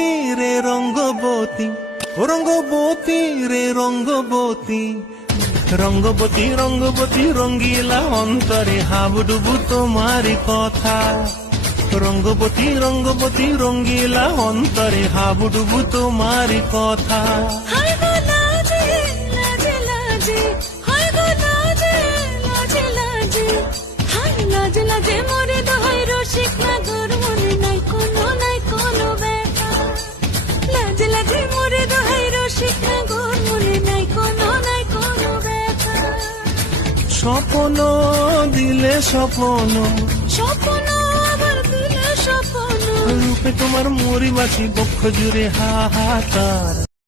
রঙ্গবতী রে রঙ্গবতী, ও রঙ্গবতী রে রঙ্গবতী, রঙ্গবতী রঙ্গবতী রঙ্গিলা অন্তরে হাবুডুবু তোমারি কথা। রঙ্গবতী রঙ্গবতী রঙ্গিলা অন্তরে হাবুডুবু তোমারি কথা। হায় গো লাজে লাজে লাজে, হায় গো লাজে লাজে লাজে, হায় লাজে লাজে মোরে দোহাই রসিক নাগর মনে নাই কোনো ব্যথা। লাজে লাজে মোরে দোহাই রসিক নাগর মনে নাই কোনো ব্যথা। স্বপ্ন দিলে স্বপ্ন, স্বপ্ন আবার দিলে স্বপ্ন, রূপে তোমার মরিবাসী বক্ষ জুড়ে হাহাকার।